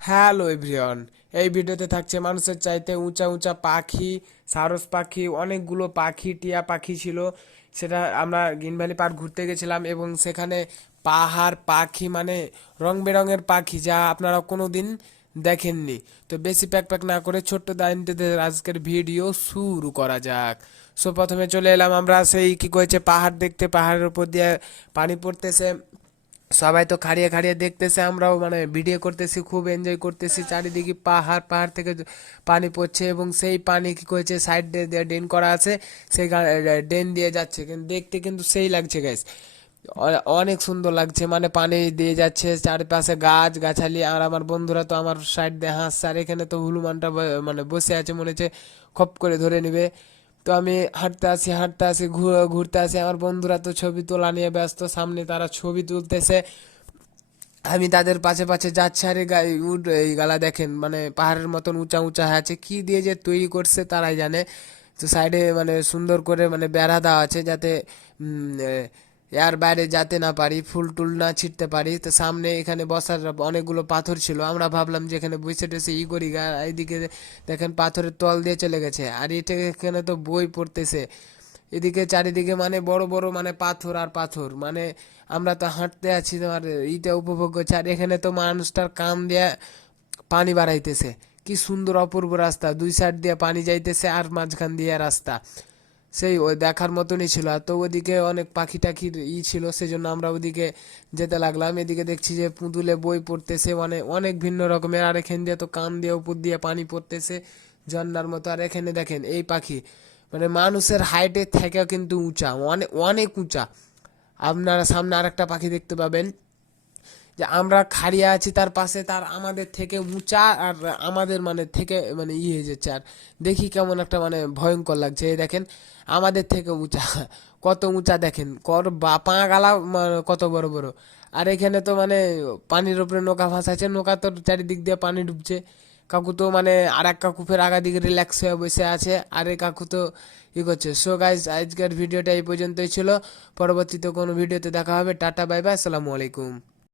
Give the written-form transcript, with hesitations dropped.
Hello everyone, এই ভিডিওতে থাকছে মানুষের চাইতে উঁচা উঁচা পাখি, সারস পাখি, অনেকগুলো পাখি, টিয়া পাখি ছিল। সেটা আমরা গ্রিন ভ্যালি পার্ক ঘুরতে গেছিলাম এবং সেখানে পাহাড় পাখি মানে রং বেরঙের পাখি যা আপনারা কোনো দিন দেখেননি। তো বেশি প্যাক প্যাক না করে ছোট্ট দাইনটিতে আজকের ভিডিও শুরু করা যাক। সো প্রথমে চলে এলাম আমরা সেই কি কয়েছে পাহাড় দেখতে, পাহাড়ের উপর দিয়ে পানি পড়তেছে। সবাই তো খাড়িয়ে খাড়িয়ে দেখতেছে, আমরাও মানে ভিডিও করতেছি, খুব এনজয় করতেছি। চারিদিকে পাহাড়, পাহাড় থেকে পানি পড়ছে এবং সেই পানি কি করেছে সাইড দিয়ে ড্রেন করা আছে, সেই ড্রেন দিয়ে যাচ্ছে, কিন্তু দেখতে কিন্তু সেই লাগছে গাইস। অনেক সুন্দর লাগছে, মানে পানি দিয়ে যাচ্ছে, চারপাশে গাছ গাছালি। আর আমার বন্ধুরা তো আমার সাইড দিয়ে হাসছে, আর এখানে তো হুলুমানটা মানে বসে আছে, মনে হচ্ছে খপ করে ধরে নেবে। তো আমি হাঁটতে আসি ঘুরতে আসি, আমার বন্ধুরা তো ছবি তোলা নিয়ে ব্যস্ত, সামনে তারা ছবি তুলতেছে, আমি তাদের পাশে পাশে যাচ্ছি। আর এই গালা দেখেন, মানে পাহাড়ের মতন উঁচা উঁচা আছে, কি দিয়ে যে তৈরি করছে তারাই জানে। তো সাইডে মানে সুন্দর করে মানে বেড়া দেওয়া আছে, যাতে এর বাইরে যেতে না পারি, ফুল টুল না ছিটতে পারি। তো সামনে এখানে বসার অনেকগুলো পাথর ছিল, আমরা ভাবলাম যে এখানে বসে টসে করি গা। এইদিকে দেখেন পাথরের তল দিয়ে চলে গেছে, আর এটা এখানে তো বই পড়তেছে। এদিকে চারিদিকে মানে বড় বড় মানে পাথর আর পাথর, মানে আমরা তো হাঁটতে আছি আর ইটা উপভোগ করছি, আর এখানে তো মানুষটার কান দিয়ে পানি বাড়াইতেছে। কি সুন্দর অপূর্ব রাস্তা, দুই সাইড দিয়ে পানি যাইতেছে আর মাঝখান দিয়ে রাস্তা, সেই ওই দেখার মতনই ছিল। আর তো ওদিকে অনেক পাখি টাখির ছিল, সেজন্য আমরা ওদিকে যেতে লাগলাম। এদিকে দেখছি যে পুতুলে বই পড়তেছে, মানে অনেক ভিন্ন রকমের। আর এখান দিয়ে তো কান দিয়ে উপর দিয়ে পানি পড়তেছে ঝর্ণার মতো। আর এখানে দেখেন এই পাখি মানে মানুষের হাইটের থেকেও কিন্তু উঁচা, অনেক অনেক উঁচা। আপনারা সামনে আরেকটা পাখি দেখতে পাবেন, যে আমরা খাড়িয়ে আছি তার পাশে, তার আমাদের থেকে উঁচা, আর আমাদের মানে থেকে মানে হয়ে যাচ্ছে। আর দেখি কেমন একটা মানে ভয়ঙ্কর লাগছে। এই দেখেন আমাদের থেকে উঁচা, কত উঁচা দেখেন, পা গালা কত বড় বড়। আর এখানে তো মানে পানির উপরে নৌকা ভাসাচ্ছে, নৌকা তো চারিদিক দিয়ে পানি ডুবছে। কাকু তো মানে আর এক কাকু ফের আগা দিকে রিল্যাক্স হয়ে বসে আছে, আর এই কাকু তো করছে। সো গাইজ, আজকের ভিডিওটা এই পর্যন্তই ছিল। পরবর্তীতে কোনো ভিডিওতে দেখা হবে। টাটা, বাই বাই, আসসালামু আলাইকুম।